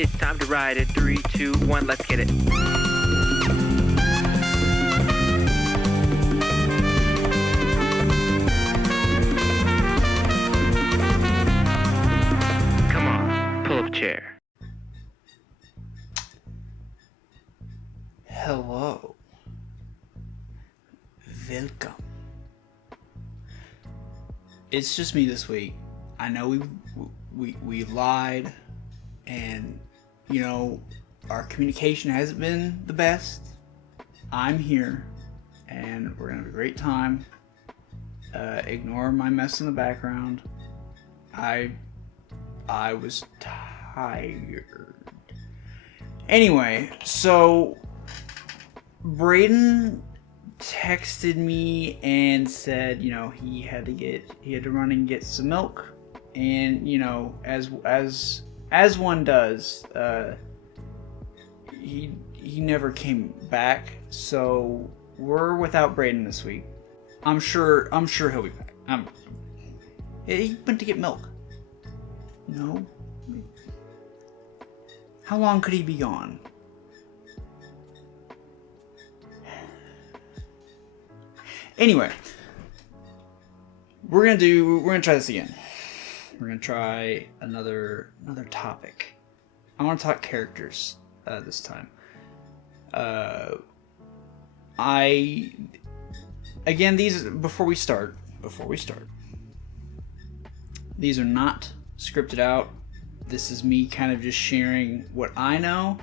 It's time to ride it. 3, 2, 1, let's get it. Come on, pull up a chair. Hello. Welcome. It's just me this week. I know we lied, and you know our communication hasn't been the best. I'm here, and we're gonna have a great time. Ignore my mess in the background. I was tired. Anyway, so Braydan texted me and said, you know, he had to run and get some milk, and you know, as one does, he never came back, so we're without Braydan this week. I'm sure he'll be back. He went to get milk. No. How long could he be gone? Anyway, we're gonna try this again. We're gonna try another topic. I want to talk characters this time. Before we start, these are not scripted out. This is me kind of just sharing what I know.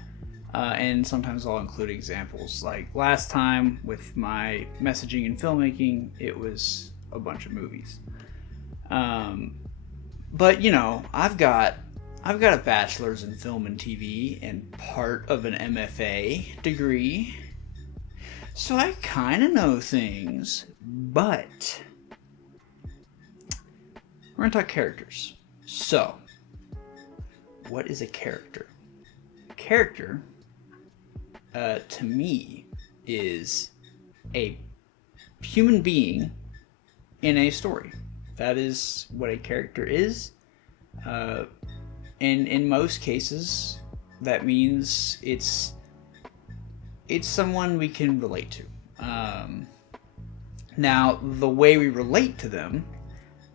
And sometimes I'll include examples. Like last time with my messaging and filmmaking, it was a bunch of movies. But you know, I've got a bachelor's in film and TV and part of an MFA degree, so I kind of know things. But we're gonna talk characters. So, what is a character? Character, to me, is a human being in a story. That is what a character is. And in most cases, that means it's someone we can relate to. Now, the way we relate to them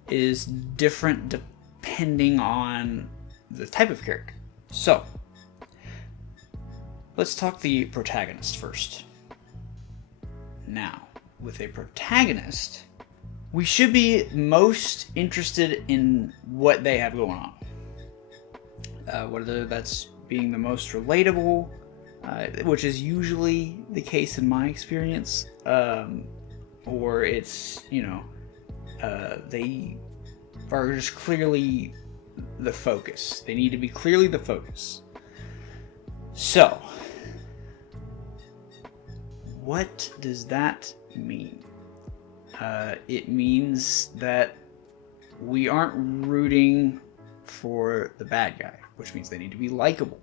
is different depending on the type of character. So, let's talk the protagonist first. Now, with a protagonist, we should be most interested in what they have going on. Whether that's being the most relatable, which is usually the case in my experience, or it's, you know, they are just clearly the focus. They need to be clearly the focus. So, what does that mean? It means that we aren't rooting for the bad guy, which means they need to be likable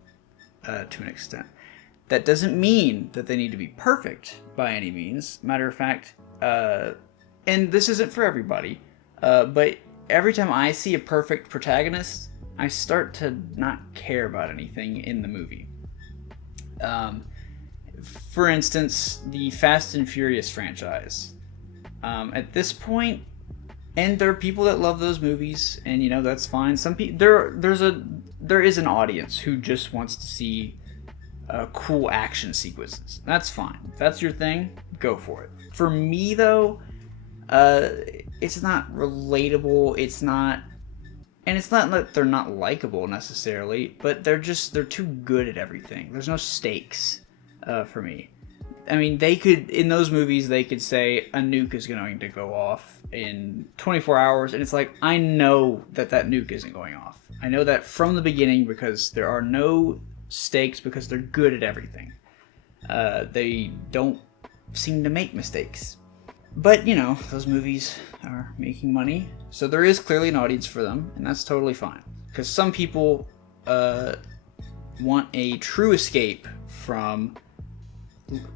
to an extent. That doesn't mean that they need to be perfect by any means. Matter of fact, and this isn't for everybody, but every time I see a perfect protagonist, I start to not care about anything in the movie. For instance, the Fast and Furious franchise. At this point, and there are people that love those movies, and you know that's fine. Some people there is an audience who just wants to see cool action sequences. That's fine. If that's your thing, go for it. For me though, it's not relatable. It's not that they're not likable necessarily, but they're too good at everything. There's no stakes for me. I mean, in those movies, they could say a nuke is going to go off in 24 hours, and it's like, I know that nuke isn't going off. I know that from the beginning because there are no stakes because they're good at everything. They don't seem to make mistakes. But, you know, those movies are making money, so there is clearly an audience for them, and that's totally fine. Because some people want a true escape from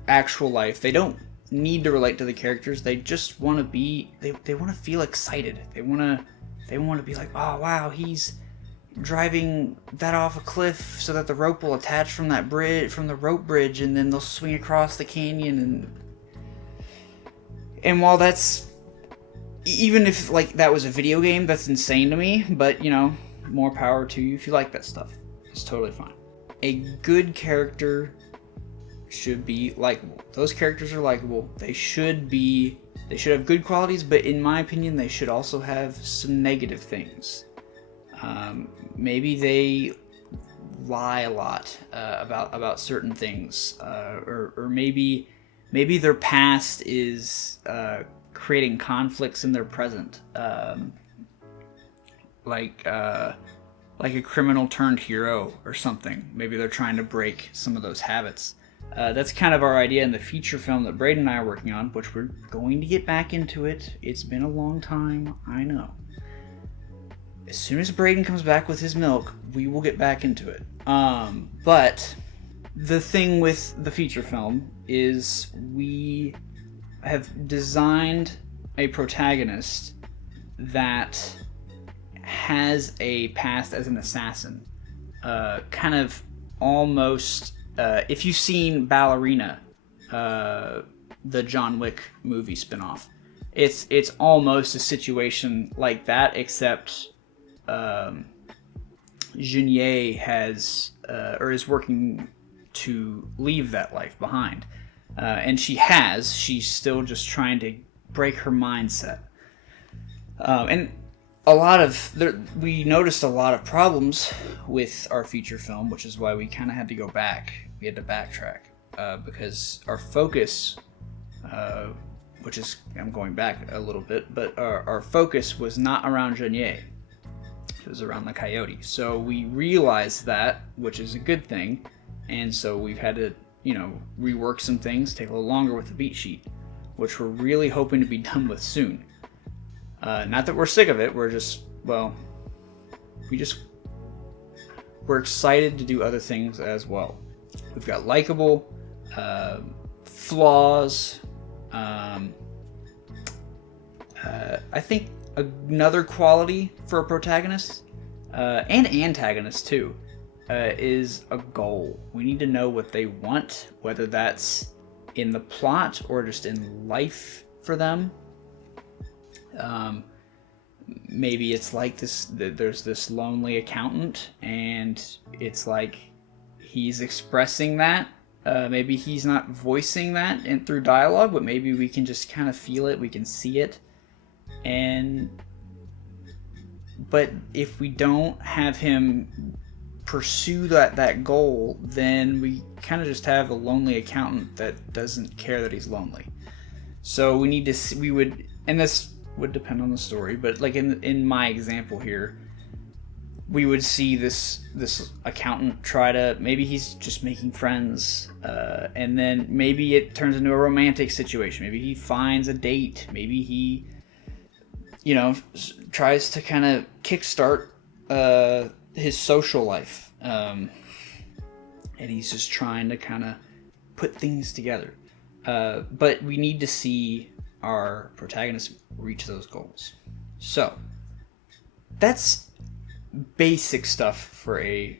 actual life. They don't need to relate to the characters. They just want to they want to feel excited. They want to be like, oh wow, he's driving that off a cliff so that the rope will attach from that bridge, from the rope bridge, and then they'll swing across the canyon. And while that's, even if like that was a video game, that's insane to me. But you know, more power to you if you like that stuff. It's totally fine. A good character should be likable. Those characters are likable. They should have good qualities, but in my opinion, they should also have some negative things. Maybe they lie a lot about certain things, or maybe their past is creating conflicts in their present, like a criminal turned hero or something. Maybe they're trying to break some of those habits. That's kind of our idea in the feature film that Braydan and I are working on, which we're going to get back into it. It's been a long time, I know. As soon as Braydan comes back with his milk, we will get back into it. But the thing with the feature film is we have designed a protagonist that has a past as an assassin. Kind of almost... if you've seen Ballerina, the John Wick movie spinoff, it's almost a situation like that, except Jeunet has or is working to leave that life behind, and she's still just trying to break her mindset, and we noticed a lot of problems with our feature film, which is why we kind of had to go back. We had to backtrack because our focus, which is, I'm going back a little bit, but our focus was not around Jeunet. It was around the coyote. So we realized that, which is a good thing, and so we've had to, rework some things, take a little longer with the beat sheet, which we're really hoping to be done with soon. Not that we're sick of it, we're excited to do other things as well. We've got likable, flaws, I think another quality for a protagonist, and antagonist too, is a goal. We need to know what they want, whether that's in the plot or just in life for them. Maybe it's like there's this lonely accountant, and it's like he's expressing that. Maybe he's not voicing that through dialogue, but maybe we can just kind of feel it, we can see it. But if we don't have him pursue that goal, then we kind of just have a lonely accountant that doesn't care that he's lonely. So we need to see, and this would depend on the story, but like in my example here, we would see this accountant try to, maybe he's just making friends, and then maybe it turns into a romantic situation. Maybe he finds a date. Maybe he, tries to kind of kickstart his social life, and he's just trying to kind of put things together. But we need to see our protagonist reach those goals. So that's basic stuff for a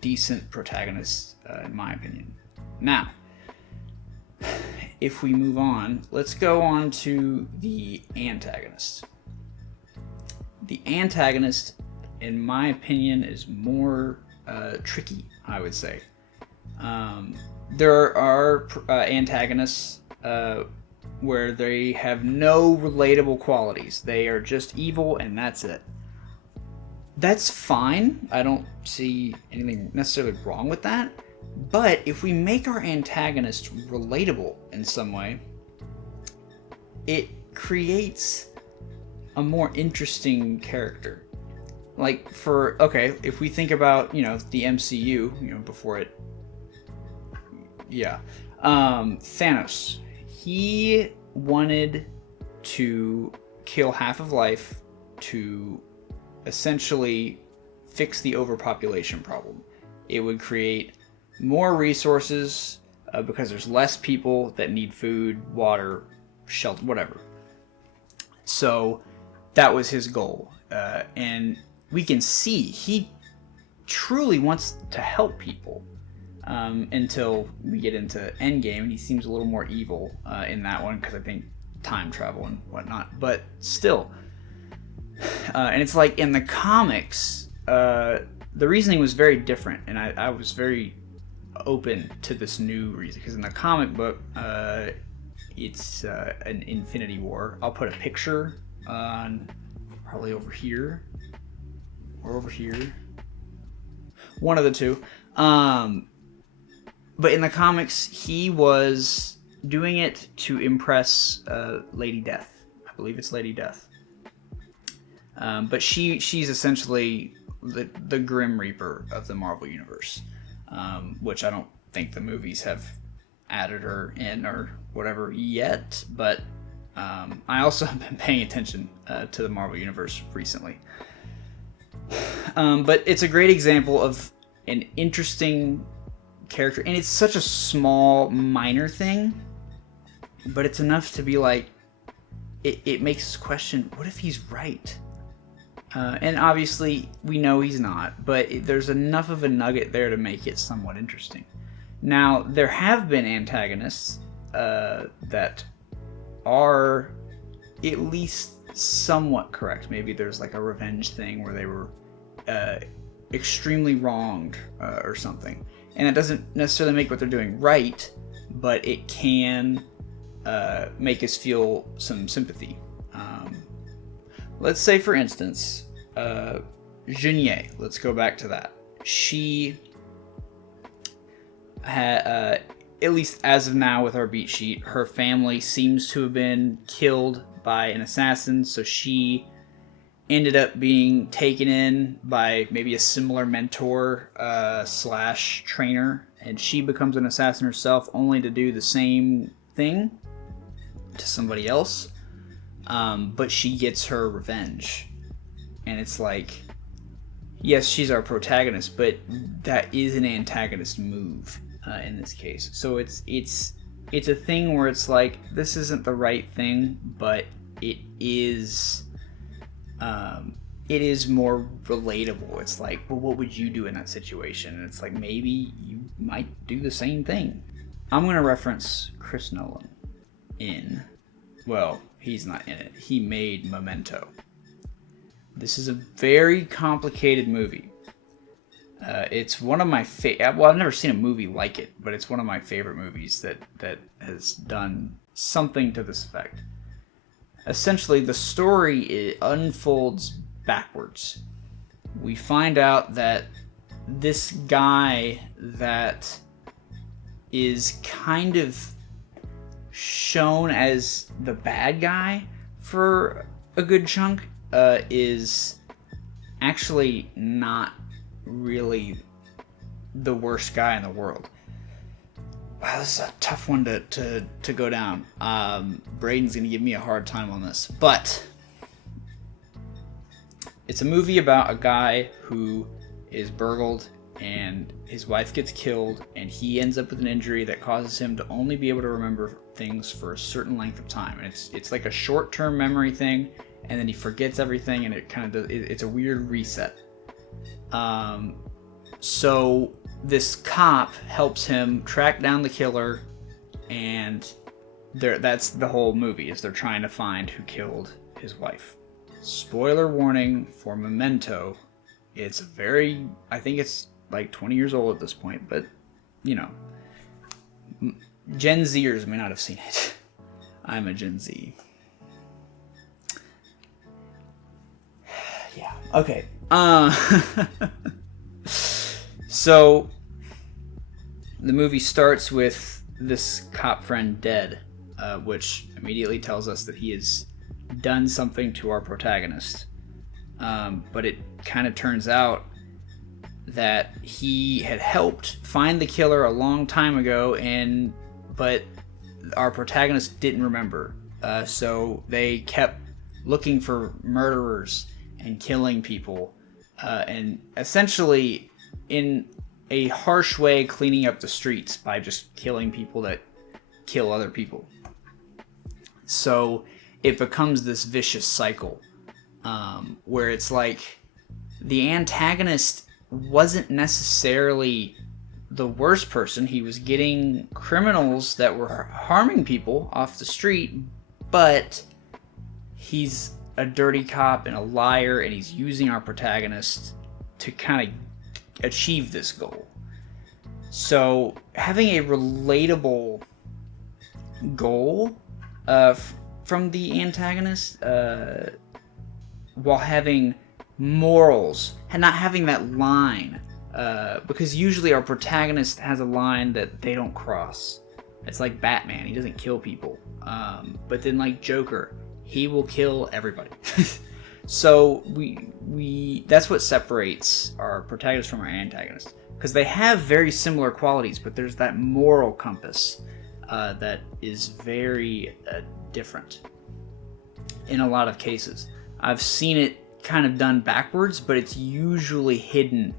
decent protagonist, in my opinion. Now, if we move on, let's go on to the antagonist. The antagonist, in my opinion, is more tricky, I would say. There are antagonists where they have no relatable qualities. They are just evil and that's it. That's fine. I don't see anything necessarily wrong with that. But if we make our antagonist relatable in some way, it creates a more interesting character. Like if we think about, the MCU, before it, Thanos, he wanted to kill half of life to essentially fix the overpopulation problem. It would create more resources because there's less people that need food, water, shelter, whatever. So that was his goal. And we can see he truly wants to help people. Until we get into Endgame, and he seems a little more evil in that one, because I think time travel and whatnot. But still, and it's like in the comics, the reasoning was very different, and I was very open to this new reason, because in the comic book, it's an Infinity War. I'll put a picture on probably over here or over here, one of the two. But in the comics, he was doing it to impress Lady Death. I believe it's Lady Death. But she's essentially the Grim Reaper of the Marvel Universe, which I don't think the movies have added her in or whatever yet. But I also have been paying attention to the Marvel Universe recently. But it's a great example of an interesting character, and it's such a small, minor thing, but it's enough to be like, it makes us question, what if he's right? And obviously, we know he's not, but there's enough of a nugget there to make it somewhat interesting. Now, there have been antagonists that are at least somewhat correct. Maybe there's like a revenge thing where they were extremely wronged or something. And that doesn't necessarily make what they're doing right, but it can make us feel some sympathy. Let's say, for instance, Jeunet. Let's go back to that. She had, at least as of now with our beat sheet, her family seems to have been killed by an assassin, so she ended up being taken in by maybe a similar mentor / trainer, and she becomes an assassin herself, only to do the same thing to somebody else. But she gets her revenge, and it's like, yes, she's our protagonist, but that is an antagonist move in this case. So it's a thing where it's like, this isn't the right thing, but it is more relatable. It's like, well, what would you do in that situation? And it's like, maybe you might do the same thing. I'm going to reference Chris Nolan in, well, he's not in it. He made Memento. This is a very complicated movie. It's one of my well, I've never seen a movie like it, but it's one of my favorite movies that has done something to this effect. Essentially, the story unfolds backwards. We find out that this guy that is kind of shown as the bad guy for a good chunk is actually not really the worst guy in the world. Wow, this is a tough one to go down. Braydan's going to give me a hard time on this. But it's a movie about a guy who is burgled and his wife gets killed, and he ends up with an injury that causes him to only be able to remember things for a certain length of time. And it's like a short-term memory thing, and then he forgets everything, and it kind of it's a weird reset. So this cop helps him track down the killer, and that's the whole movie, is they're trying to find who killed his wife. Spoiler warning for Memento. It's I think it's like 20 years old at this point, but, you know, Gen Zers may not have seen it. I'm a Gen Z. Yeah, okay. So, the movie starts with this cop friend dead, which immediately tells us that he has done something to our protagonist. But it kind of turns out that he had helped find the killer a long time ago, but our protagonist didn't remember. So they kept looking for murderers and killing people, and essentially in a harsh way cleaning up the streets by just killing people that kill other people. So it becomes this vicious cycle, where it's like the antagonist wasn't necessarily the worst person. He was getting criminals that were harming people off the street, but he's a dirty cop and a liar, and he's using our protagonist to kind of achieve this goal. So having a relatable goal from the antagonist, while having morals and not having that line, because usually our protagonist has a line that they don't cross. It's like Batman, he doesn't kill people, but then like Joker, he will kill everybody. So we that's what separates our protagonist from our antagonist, because they have very similar qualities, but there's that moral compass that is very different in a lot of cases. I've seen it kind of done backwards, but it's usually hidden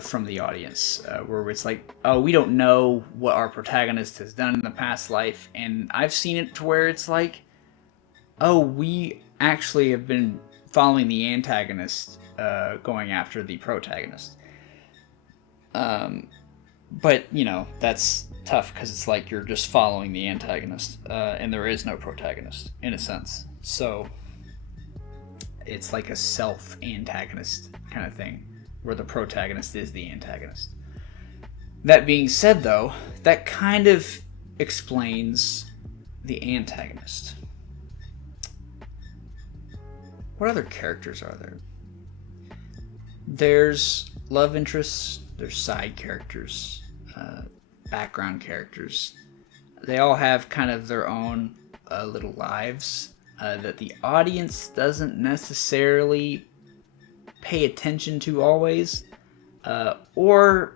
from the audience, where it's like, oh, we don't know what our protagonist has done in the past life. And I've seen it to where it's like, oh, we actually have been following the antagonist, going after the protagonist. But, you know, that's tough because it's like you're just following the antagonist, and there is no protagonist, in a sense. So it's like a self-antagonist kind of thing, where the protagonist is the antagonist. That being said, though, that kind of explains the antagonist. What other characters are there? There's love interests, there's side characters, background characters. They all have kind of their own little lives that the audience doesn't necessarily pay attention to always, or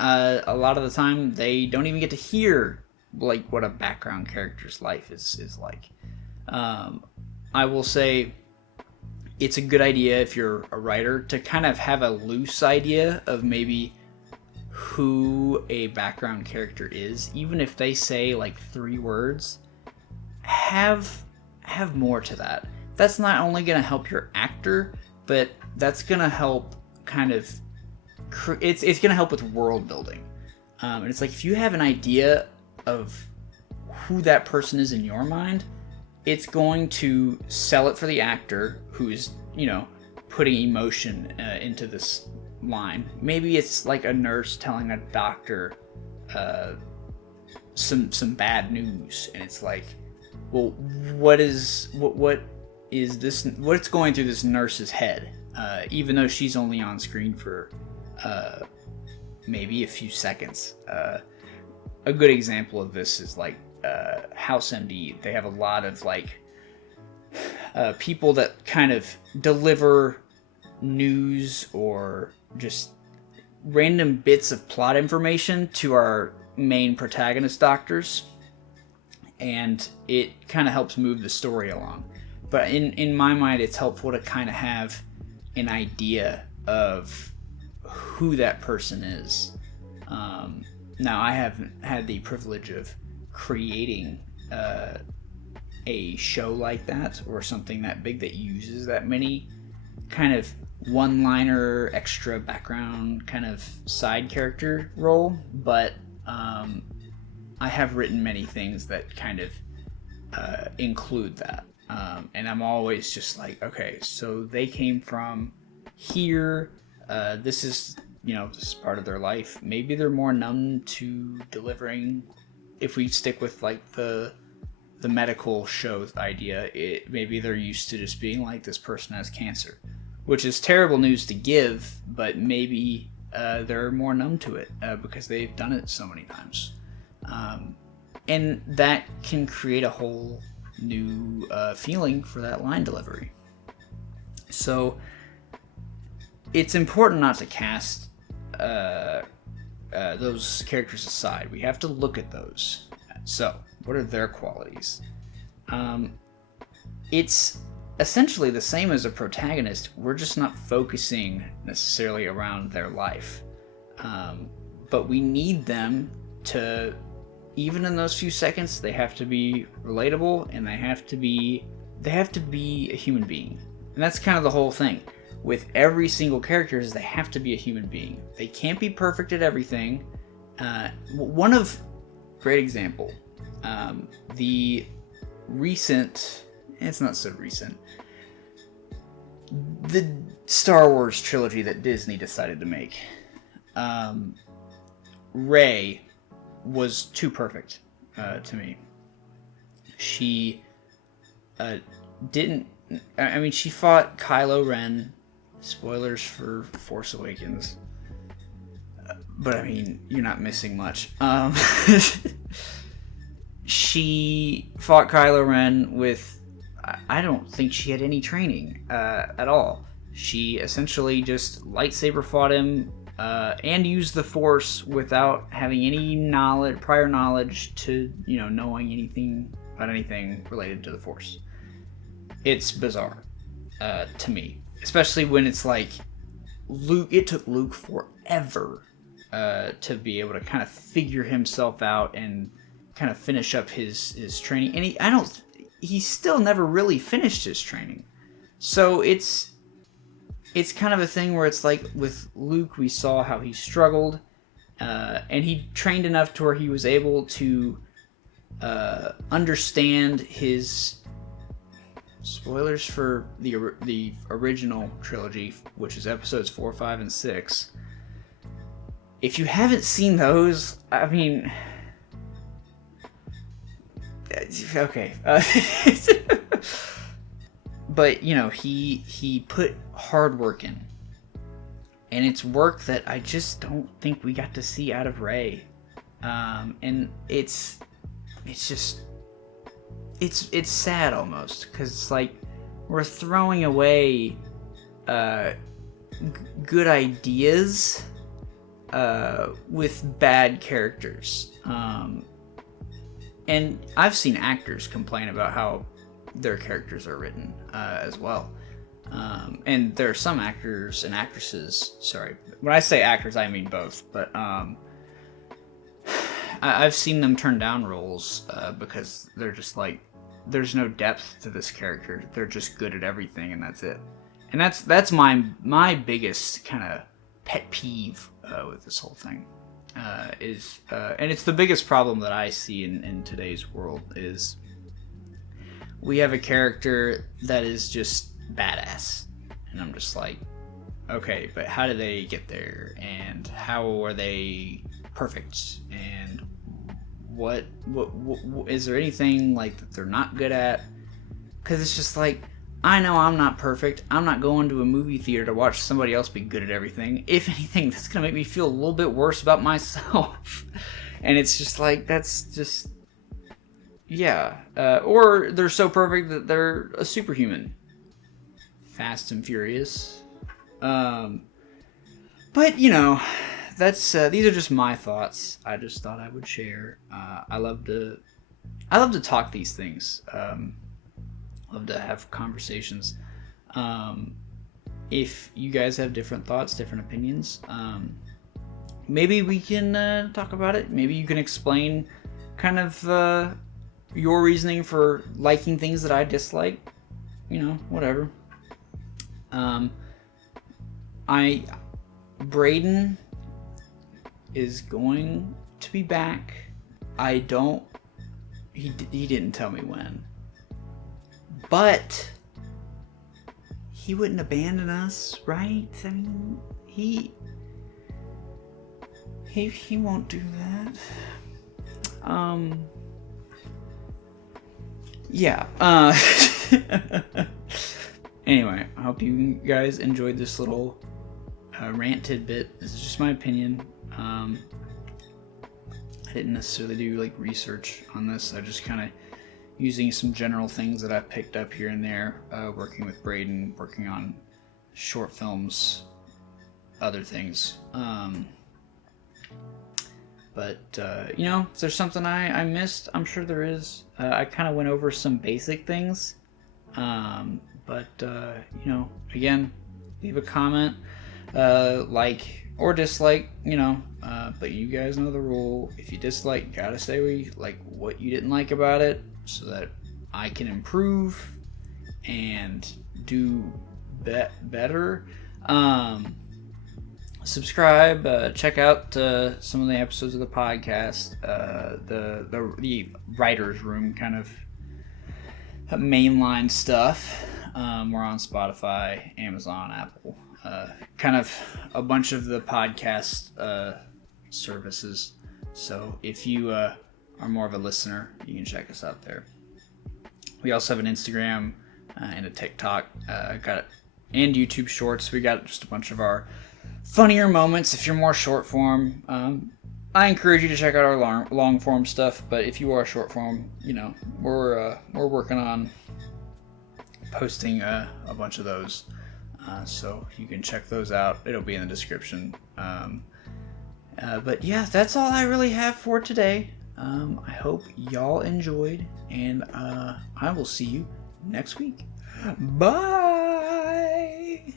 a lot of the time they don't even get to hear like what a background character's life is like. I will say it's a good idea if you're a writer to kind of have a loose idea of maybe who a background character is, even if they say like 3 words. Have more to that. That's not only going to help your actor, but that's going to help kind of it's going to help with world building. And it's like, if you have an idea of who that person is in your mind, it's going to sell it for the actor who's, you know, putting emotion into this line. Maybe it's like a nurse telling a doctor some bad news, and it's like, well, what is this? What's going through this nurse's head? Even though she's only on screen for maybe a few seconds. A good example of this is like House MD. They have a lot of like people that kind of deliver news or just random bits of plot information to our main protagonist doctors, and it kind of helps move the story along. But in my mind, it's helpful to kind of have an idea of who that person is. Now, I haven't had the privilege of creating a show like that, or something that big that uses that many kind of one-liner, extra background kind of side character role, but I have written many things that kind of include that. And I'm always just like, okay, so they came from here, this is, you know, this is part of their life. Maybe they're more numb to delivering, if we stick with like the medical show idea, maybe they're used to just being like, this person has cancer, which is terrible news to give, but maybe they're more numb to it because they've done it so many times. And that can create a whole new feeling for that line delivery. So it's important not to cast those characters aside. We have to look at those. So what are their qualities? It's essentially the same as a protagonist. We're just not focusing necessarily around their life, but we need them to, even in those few seconds, they have to be relatable, and they have to be a human being. And that's kind of the whole thing. with every single character is they have to be a human being. They can't be perfect at everything. Great example, the recent, it's not so recent, the Star Wars trilogy that Disney decided to make. Rey was too perfect to me. She she fought Kylo Ren. Spoilers for Force Awakens. But I mean, you're not missing much. She fought Kylo Ren with, I don't think she had any training at all. She essentially just lightsaber fought him and used the Force without having any prior knowledge to, knowing anything about anything related to the Force. It's bizarre to me, especially when it's like Luke. It took Luke forever to be able to kind of figure himself out and kind of finish up his training, and he still never really finished his training. So it's kind of a thing where it's like with Luke, we saw how he struggled, and he trained enough to where he was able to understand his. Spoilers for the original trilogy, which is episodes 4, 5, and 6. If you haven't seen those, I mean, okay. But he put hard work in, and it's work that I just don't think we got to see out of Rey. And it's sad almost, because it's like we're throwing away good ideas with bad characters. And I've seen actors complain about how their characters are written as well. And there are some actors and actresses, sorry, when I say actors I mean both, but I've seen them turn down roles because they're just like, there's no depth to this character. They're just good at everything, and that's it. And that's my biggest kind of pet peeve with this whole thing. And it's the biggest problem that I see in today's world is we have a character that is just badass, and I'm just like, okay, but how do they get there, and how are they perfect, and what is there anything like that they're not good at? Because it's just like, I know I'm not perfect. I'm not going to a movie theater to watch somebody else be good at everything. If anything, that's gonna make me feel a little bit worse about myself. And it's just like, that's just, yeah. Or they're so perfect that they're a superhuman. Fast and Furious. But that's these are just my thoughts. I just thought I would share. I love to talk these things. Love to have conversations. If you guys have different thoughts, different opinions, maybe we can talk about it. Maybe you can explain kind of your reasoning for liking things that I dislike. Whatever. Braydan is going to be back. He didn't tell me when. But he wouldn't abandon us, right? I mean, he won't do that. Yeah. Anyway, I hope you guys enjoyed this little rant tidbit. This is just my opinion. I didn't necessarily do research on this. I just kind of using some general things that I've picked up here and there, working with Braydan, working on short films, other things. But if there's something I missed, I'm sure there is. I kind of went over some basic things. But again, leave a comment, like or dislike, but you guys know the rule. If you dislike, you gotta say what you didn't like about it, so that I can improve and do better. Subscribe, check out some of the episodes of the podcast, the writer's room kind of mainline stuff. We're on Spotify, Amazon, Apple, kind of a bunch of the podcast services. So if you are more of a listener, you can check us out there. We also have an Instagram and a TikTok, and YouTube Shorts. We got just a bunch of our funnier moments. If you're more short form, I encourage you to check out our long form stuff. But if you are short form, we're working on posting a bunch of those, so you can check those out. It'll be in the description. But yeah, that's all I really have for today. I hope y'all enjoyed, and I will see you next week. Bye.